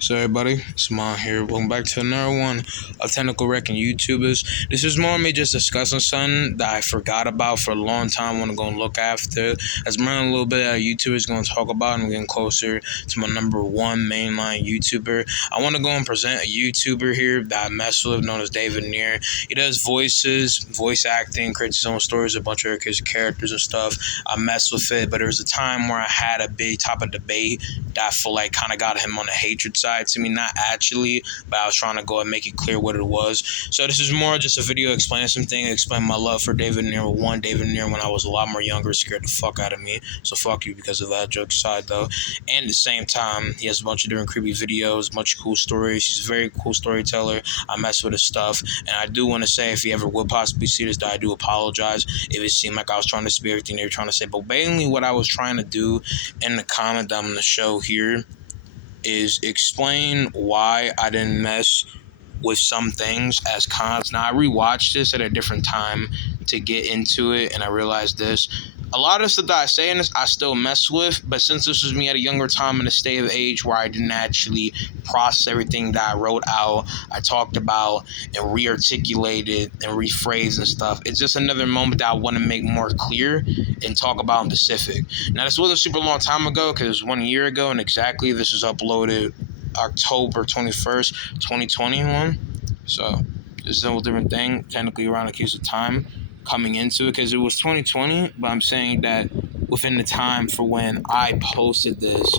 So everybody, it's Mon here. Welcome back to another one of Technical Wrecking YouTubers. This is more me just discussing something that I forgot about for a long time. I want to go and look after. As I'm learning a little bit of YouTubers going to talk about, and I'm getting closer to my number one mainline YouTuber. I want to go and present a YouTuber here that I mess with, known as David Near. He does voices, voice acting, creates his own stories, a bunch of his characters and stuff. I mess with it, but there was a time where I had a big type of debate that I feel like kind of got him on the hatred side to me. Not actually, but I was trying to go and make it clear what it was. So this is more just a video explaining something, explain my love for David Near. One, David Near when I was a lot more younger scared the fuck out of me. So fuck you because of that joke side though. And at the same time, he has a bunch of different creepy videos, a bunch of cool stories. He's a very cool storyteller. I mess with his stuff. And I do want to say, if he ever would possibly see this, that I do apologize if it seemed like I was trying to speak everything they were trying to say. But mainly what I was trying to do in the comment that I'm going to show here is explain why I didn't mess with some things as cons. Now, I rewatched this at a different time to get into it, and I realized this. A lot of stuff that I say in this, I still mess with, but since this was me at a younger time in a state of age where I didn't actually process everything that I wrote out, I talked about, and re-articulated and rephrased and stuff, it's just another moment that I want to make more clear and talk about in specific. Now, this wasn't a super long time ago because it was 1 year ago, and exactly this was uploaded October 21st, 2021. So this is a whole different thing, technically around a case of time coming into it, because it was 2020, but I'm saying that within the time for when I posted this,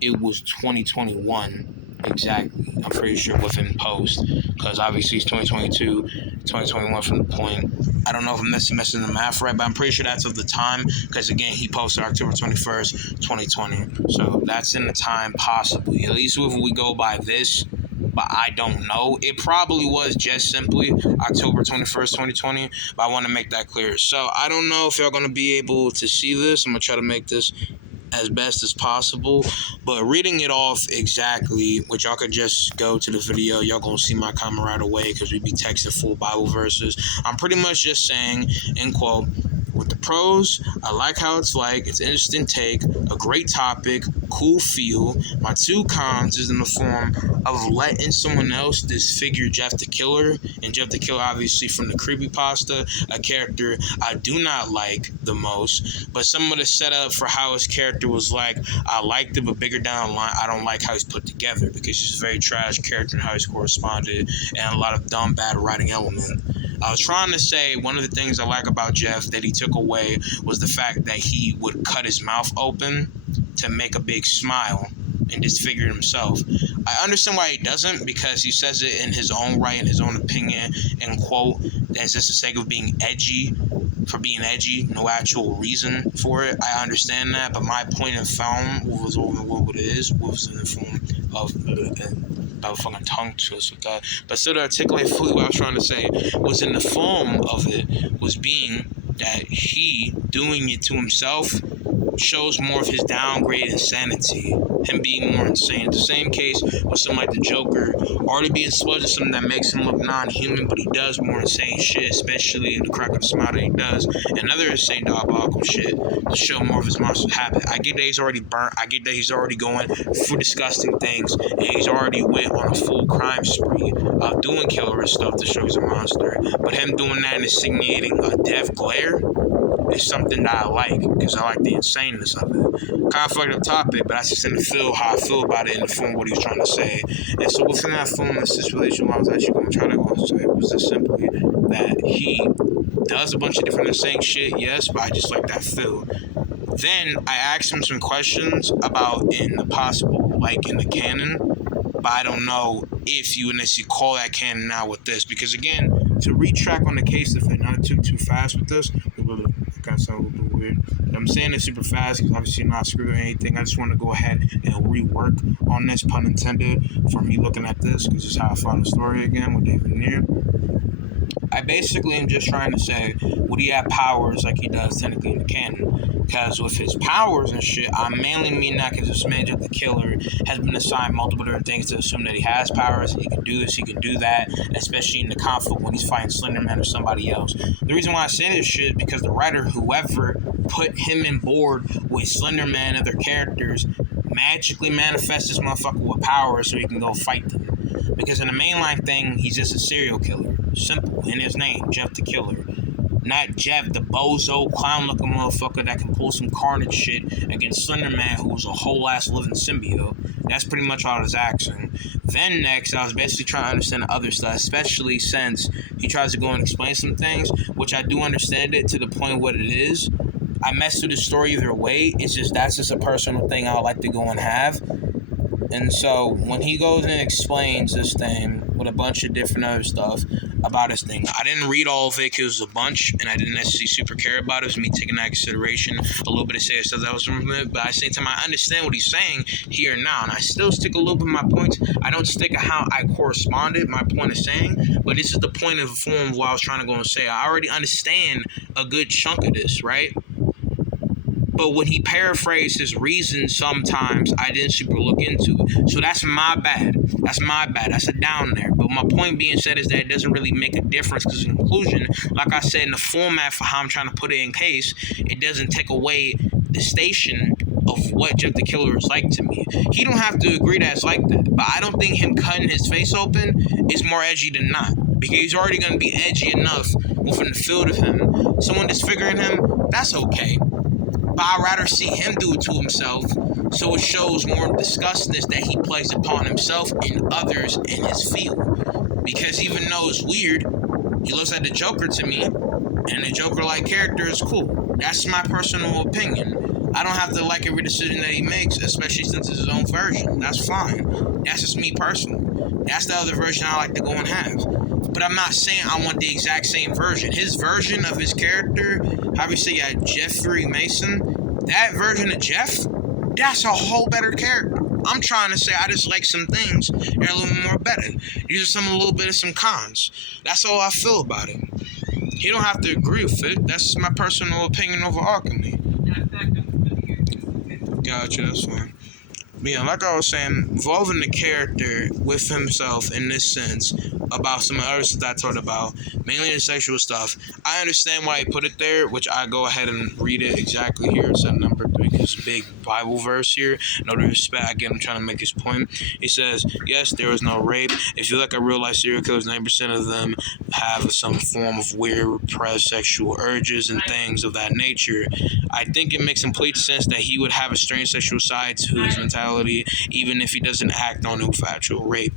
it was 2021 exactly. I'm pretty sure within post, because obviously it's 2022, 2021 from the point. I don't know if I'm messing the math right, but I'm pretty sure that's of the time, because again, he posted October 21st, 2020. So that's in the time possibly, at least if we go by this. But I don't know. It probably was just simply October 21st, 2020. But I want to make that clear. So I don't know if y'all going to be able to see this. I'm going to try to make this as best as possible. But reading it off exactly, which y'all could just go to the video. Y'all going to see my comment right away because we be texting full Bible verses. I'm pretty much just saying, in quote, with the pros, I like how it's an interesting take, a great topic, cool feel. My two cons is in the form of letting someone else disfigure Jeff the Killer, and Jeff the Killer obviously from the creepypasta, a character I do not like the most, but some of the setup for how his character was I liked it, but bigger down the line, I don't like how he's put together because he's a very trash character and how he's corresponded, and a lot of dumb, bad writing element. I was trying to say one of the things I like about Jeff that he took away was the fact that he would cut his mouth open to make a big smile and disfigure himself. I understand why he doesn't, because he says it in his own right, in his own opinion, and quote, that's just the sake of being edgy, for being edgy, no actual reason for it. I understand that, but my point of film was what it is, was in the form of a fucking tongue twist with that. But still to articulate fully what I was trying to say was in the form of it was being that he doing it to himself shows more of his downgrade insanity, him being more insane. It's the same case with something like the Joker, already being exposed to something that makes him look non-human, but he does more insane shit, especially in the crack of the smile that he does, and other insane diabolical shit to show more of his monster habit. I get that he's already burnt, I get that he's already going for disgusting things, and he's already went on a full crime spree of doing killer stuff to show he's a monster, but him doing that and insinuating a death glare is something that I like, because I like the insaneness of it. Kind of fucked up topic, but I just didn't feel how I feel about it in the form of what he was trying to say. And so within that form, this situation, what I was actually going to try to say was just simply that he does a bunch of different insane shit, yes, but I just like that feel. Then I asked him some questions about in the possible, in the canon, but I don't know if you initially call that canon now with this, because again, to retrack on the case of it, not too fast with this, kind of sound a little bit weird. I'm saying it super fast because obviously not screwing anything. I just want to go ahead and rework on this, pun intended, for me looking at this, because this is how I found the story again with David Near. I basically am just trying to say, would he have powers like he does technically in the canon? Because with his powers and shit, I mainly mean that because this man, Jeff the Killer, has been assigned multiple different things to assume that he has powers, and he can do this, he can do that, especially in the conflict when he's fighting Slenderman or somebody else. The reason why I say this shit is because the writer, whoever put him in board with Slenderman and other characters, magically manifest this motherfucker with power so he can go fight them. Because in the mainline thing, he's just a serial killer. Simple. In his name, Jeff the Killer. Not Jeff, the bozo, clown-looking motherfucker that can pull some carnage shit against Slender Man, who's a whole-ass living symbiote. That's pretty much all I was asking. Then next, I was basically trying to understand the other stuff, especially since he tries to go and explain some things, which I do understand it to the point what it is. I mess through the story either way. It's just, that's just a personal thing I would like to go and have. And so when he goes and explains this thing with a bunch of different other stuff about his thing, I didn't read all of it because it was a bunch, and I didn't necessarily super care about it. It was me taking that into consideration, a little bit of serious stuff that was from it. But at the same time, I understand what he's saying here and now, and I still stick a little bit of my points. I don't stick at how I corresponded, my point of saying, but this is the point of form of what I was trying to go and say. I already understand a good chunk of this, right? But when he paraphrased his reasons, sometimes I didn't super look into it. So that's my bad. That's my bad. That's a down there. But my point being said is that it doesn't really make a difference because in conclusion, like I said, in the format for how I'm trying to put it in case, it doesn't take away the station of what Jeff the Killer is like to me. He don't have to agree that it's like that. But I don't think him cutting his face open is more edgy than not. Because he's already going to be edgy enough within the field of him. Someone disfiguring him, that's okay. But I'd rather see him do it to himself, so it shows more disgustness that he plays upon himself and others in his field. Because even though it's weird, he looks like the Joker to me, and the Joker-like character is cool. That's my personal opinion. I don't have to like every decision that he makes, especially since it's his own version. That's fine. That's just me personally. That's the other version I like to go and have. But I'm not saying I want the exact same version. His version of his character, how we say, Jeffrey Mason, that version of Jeff, that's a whole better character. I'm trying to say I just like some things that are a little more better. These are a little bit of some cons. That's all I feel about it. He don't have to agree with it. That's my personal opinion over Alchemy. Gotcha, that's fine. But yeah, like I was saying, involving the character with himself in this sense about some of the other stuff I talked about, mainly the sexual stuff. I understand why he put it there, which I go ahead and read it exactly here. It's at number 3 because it's a big Bible verse here. No disrespect, again, I'm trying to make his point. He says, yes, there was no rape. If you look at real life serial killers, 90% of them have some form of weird, repressed sexual urges and things of that nature. I think it makes complete sense that he would have a strange sexual side to his mentality, even if he doesn't act on it with actual rape.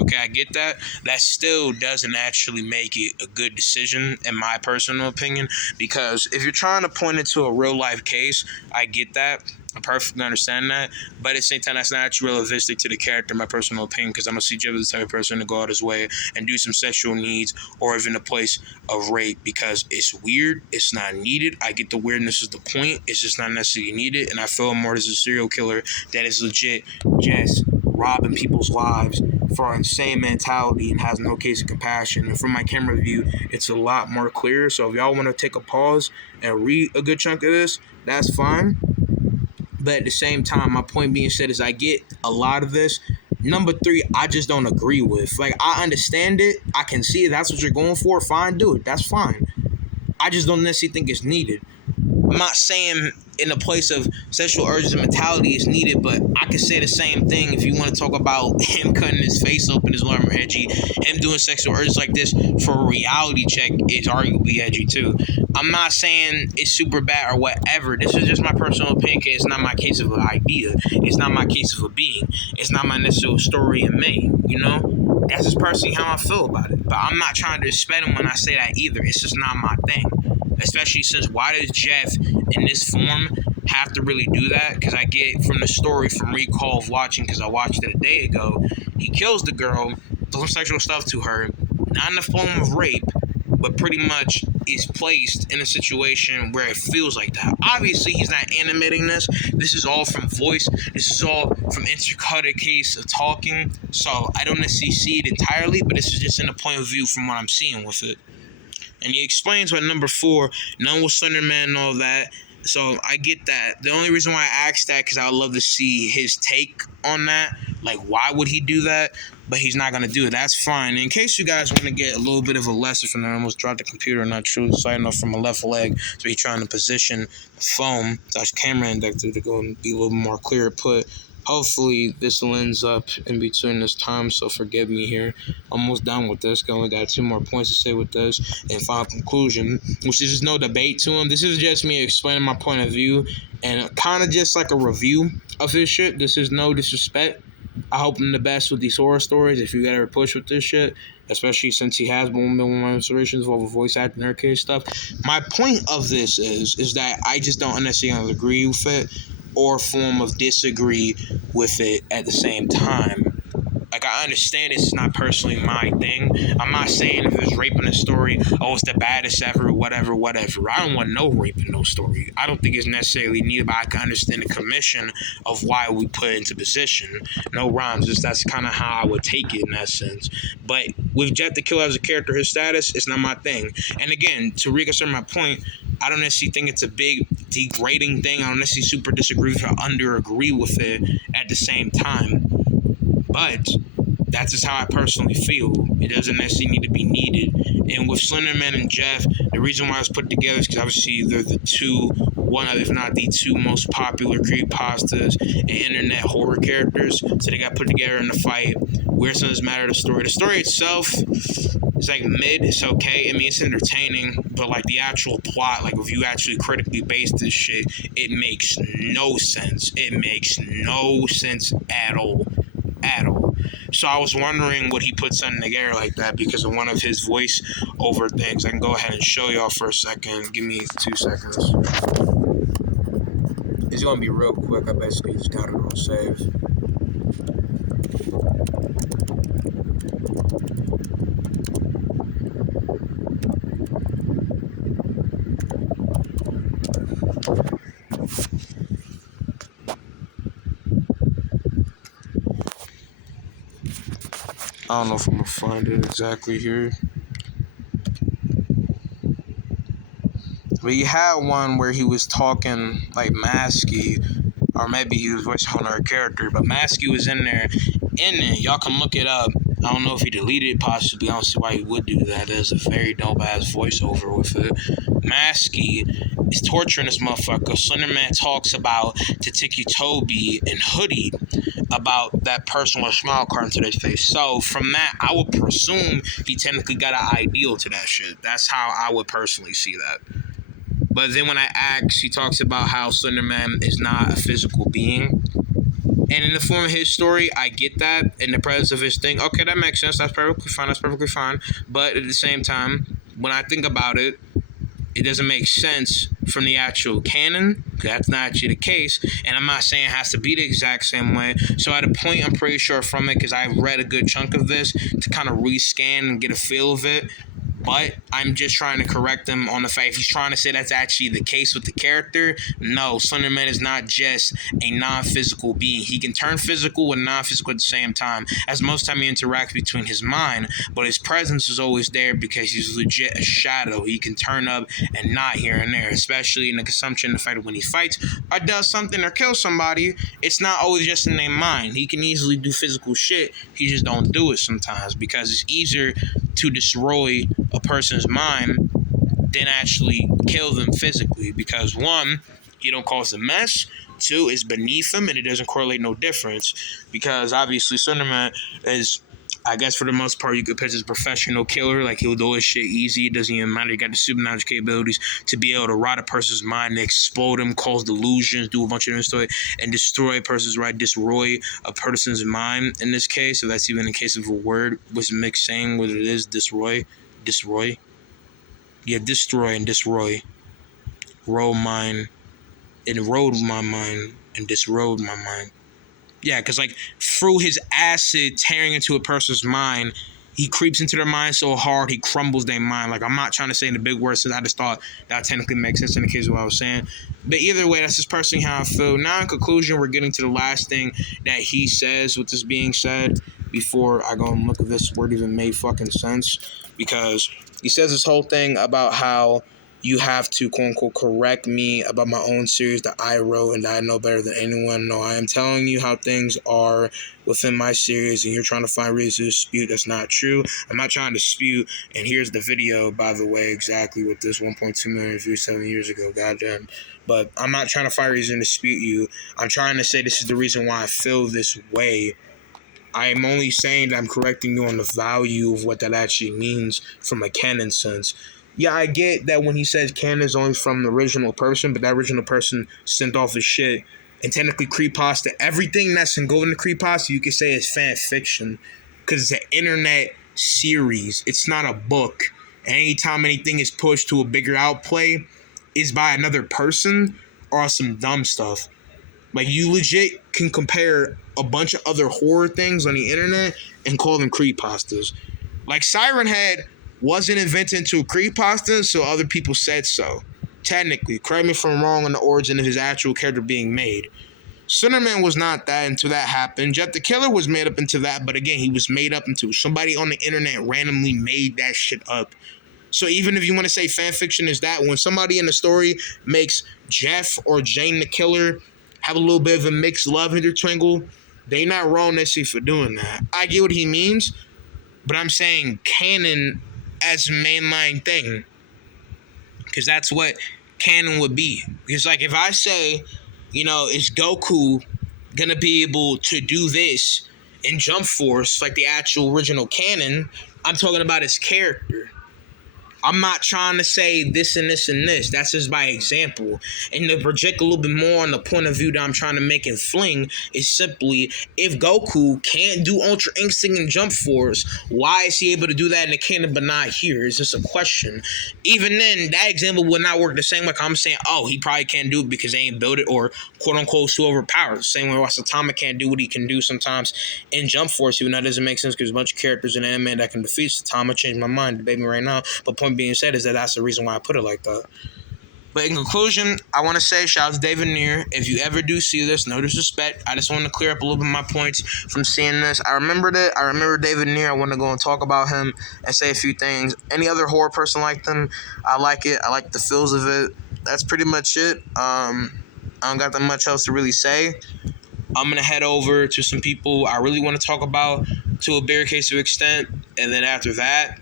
Okay, I get that. That still doesn't actually make it a good decision, in my personal opinion, because if you're trying to point it to a real life case, I get that. I perfectly understand that, but at the same time, that's not actually realistic to the character, in my personal opinion, because I'm going to see Jeff as the type of person to go out his way and do some sexual needs or even a place of rape, because it's weird, it's not needed. I get the weirdness is the point, it's just not necessarily needed, and I feel more as a serial killer that is legit just robbing people's lives for an insane mentality and has no case of compassion. And from my camera view, it's a lot more clear, so if y'all want to take a pause and read a good chunk of this, that's fine. But at the same time, my point being said is I get a lot of this. Number 3, I just don't agree with. Like, I understand it. I can see it. That's what you're going for. Fine, do it. That's fine. I just don't necessarily think it's needed. I'm not saying in a place of sexual urges and mentality is needed, but I can say the same thing if you want to talk about him cutting his face open is a little more edgy. Him doing sexual urges like this for a reality check is arguably edgy too. I'm not saying it's super bad or whatever. This is just my personal opinion. It's not my case of an idea. It's not my case of a being. It's not my necessary story in me, you know? That's just personally how I feel about it. But I'm not trying to respect him when I say that either. It's just not my thing. Especially since why does Jeff in this form have to really do that? Because I get from the story from recall of watching, because I watched it a day ago, he kills the girl, does some sexual stuff to her, not in the form of rape, but pretty much is placed in a situation where it feels like that. Obviously, he's not animating this. This is all from voice. This is all from intercutted case of talking. So I don't necessarily see it entirely, but this is just in a point of view from what I'm seeing with it. And he explains what number 4, none with Slender Man and all that. So I get that. The only reason why I asked that, because I would love to see his take on that. Like, why would he do that? But he's not going to do it. That's fine. In case you guys want to get a little bit of a lesson from that, I almost dropped the computer, not true. Sliding off from my left leg. So he's trying to position the phone / camera inductor to go and be a little more clear put Hopefully this will ends up in between this time, so forgive me here. Almost done with this. Only got 2 more points to say with this. And final conclusion, which is no debate to him. This is just me explaining my point of view and kind of just like a review of his shit. This is no disrespect. I hope him the best with these horror stories. If you got to push with this shit, especially since he has been one of my inspirations of voice acting, arcade stuff. My point of this is that I just don't necessarily agree with it or form of disagree with it at the same time. Like, I understand it's not personally my thing. I'm not saying if it's rape in a story, oh, it's the baddest ever, whatever. I don't want no rape in no story. I don't think it's necessarily needed, but I can understand the commission of why we put it into position. No rhymes. Just that's kind of how I would take it in that sense. But with Jeff the Killer as a character, his status, it's not my thing. And again, to reconsider my point, I don't necessarily think it's a big degrading thing. I don't necessarily super disagree with it or under agree with it at the same time. But that's just how I personally feel. It doesn't necessarily need to be needed. And with Slenderman and Jeff, the reason why I was put together is because obviously they're the two, one of, if not the two most popular creepypastas and internet horror characters. So they got put together in the fight. Weird Sons Matter, the story. The story itself is like mid, it's okay. I mean, it's entertaining, but like the actual plot, like if you actually critically base this shit, it makes no sense. It makes no sense at all. So I was wondering would he put something together like that because of one of his voice over things. I can go ahead and show y'all for a second. Give me 2 seconds. It's gonna be real quick. I basically just got it on save. I don't know if I'm gonna find it exactly here. But he had one where he was talking like Maskey, or maybe he was voicing another character, but Maskey was in there. Y'all can look it up. I don't know if he deleted it, possibly. I don't see why he would do that. There's a very dope ass voiceover with it. Maskey is torturing this motherfucker. Slenderman talks about Tatiki Toby and Hoodie about that person with a smile carved into their face. So from that, I would presume he technically got an ideal to that shit. That's how I would personally see that. But then when I ask, he talks about how Slenderman is not a physical being. And in the form of his story, I get that. In the presence of his thing, okay, that makes sense. That's perfectly fine. But at the same time, when I think about it, it doesn't make sense from the actual canon. That's not actually the case. And I'm not saying it has to be the exact same way. So at a point, I'm pretty sure from it, because I read a good chunk of this to kind of rescan and get a feel of it. But I'm just trying to correct him on the fact if he's trying to say that's actually the case with the character. No, Slenderman is not just a non-physical being. He can turn physical and non-physical at the same time, as most time he interacts between his mind, but his presence is always there because he's legit a shadow. He can turn up and not here and there, especially in the consumption, the fact that when he fights or does something or kills somebody, it's not always just in their mind. He can easily do physical shit. He just don't do it sometimes because it's easier to destroy a person's mind than actually kill them physically, because one, he don't cause a mess. Two, it's beneath him and it doesn't correlate no difference, because obviously Slenderman is, I guess for the most part, you could pitch as a professional killer. Like, he'll do his shit easy. It doesn't even matter. He got the supernatural capabilities to be able to rot a person's mind, explode them, cause delusions, do a bunch of different stuff, and destroy a person's right, destroy a person's mind in this case. If that's even the case of a word was mixed saying what it is, destroy. Yeah, destroy and destroy. Roll mine. It rode my mind and disrode my mind. Yeah, because like through his acid tearing into a person's mind, he creeps into their mind so hard he crumbles their mind. Like, I'm not trying to say in the big words, since I just thought that technically makes sense in the case of what I was saying. But either way, that's just personally how I feel. Now, in conclusion, we're getting to the last thing that he says with this being said before I go and look if this word even made fucking sense. Because he says this whole thing about how you have to quote unquote correct me about my own series that I wrote and that I know better than anyone. No, I am telling you how things are within my series, and you're trying to find reasons to dispute. That's not true. I'm not trying to dispute. And here's the video, by the way, exactly with this 1.2 million views 7 years ago. Goddamn. But I'm not trying to find reason to dispute you. I'm trying to say this is the reason why I feel this way. I am only saying that I'm correcting you on the value of what that actually means from a canon sense. Yeah, I get that when he says canon is only from the original person, but that original person sent off his shit. And technically, creepypasta, everything that's engulfed in creepypasta, you could say is fan fiction. Because it's an internet series. It's not a book. And anytime anything is pushed to a bigger outplay, it's by another person or some dumb stuff. Like, you legit can compare a bunch of other horror things on the internet and call them creepypastas. Like, Siren Head wasn't invented into a creepypasta, so other people said so. Technically, correct me if I'm wrong on the origin of his actual character being made. Slenderman was not that until that happened. Jet the Killer was made up into that, but again, he was made up into somebody on the internet randomly made that shit up. So even if you want to say fan fiction is that, when somebody in the story makes Jeff or Jane the Killer have a little bit of a mixed love intertwingle, they not wrong necessarily for doing that. I get what he means, but I'm saying canon as a mainline thing, because that's what canon would be. Because like if I say, is Goku gonna be able to do this in Jump Force like the actual original canon, I'm talking about his character. I'm not trying to say this and this and this. That's just by example. And to project a little bit more on the point of view that I'm trying to make in Fling is simply, if Goku can't do Ultra Instinct and Jump Force, why is he able to do that in the canon but not here? It's just a question. Even then, that example would not work the same way. I'm saying, oh, he probably can't do it because they ain't built it, or quote unquote too overpowered. The same way Wasatama can't do what he can do sometimes in Jump Force, even though that doesn't make sense because there's a bunch of characters in anime that can defeat Satama. Changed my mind, debate me right now. But point being said is that's the reason why I put it like that. But in conclusion, I want to say shout out to David Neer. If you ever do see this, no disrespect, I just want to clear up a little bit of my points from seeing this. I remembered it. I remember David Neer. I want to go and talk about him and say a few things. Any other horror person like them, I like it. I like the feels of it. That's pretty much it. I don't got that much else to really say. I'm going to head over to some people I really want to talk about to a bigger case of extent. And then after that,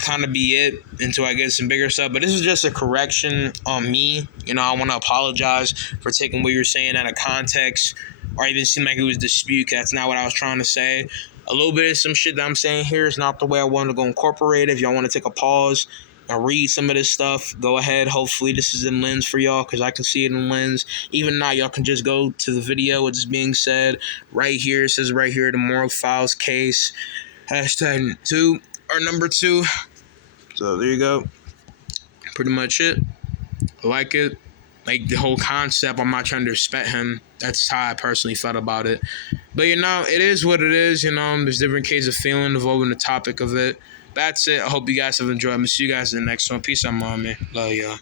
kind of be it until I get some bigger stuff. But this is just a correction on me. I want to apologize for taking what you're saying out of context or even seem like it was dispute. That's not what I was trying to say. A little bit of some shit that I'm saying here is not the way I want to go incorporate it. If y'all want to take a pause and read some of this stuff, go ahead. Hopefully this is in lens for y'all because I can see it in lens. Even now, y'all can just go to the video. It's being said right here. It says right here, the Moral Files case. #2 or number 2. So there you go. Pretty much it. I like it. Like the whole concept. I'm not trying to respect him. That's how I personally felt about it. But it is what it is. There's different cases of feeling involved in the topic of it. That's it. I hope you guys have enjoyed. I'm gonna see you guys in the next one. Peace out, mommy. Love y'all.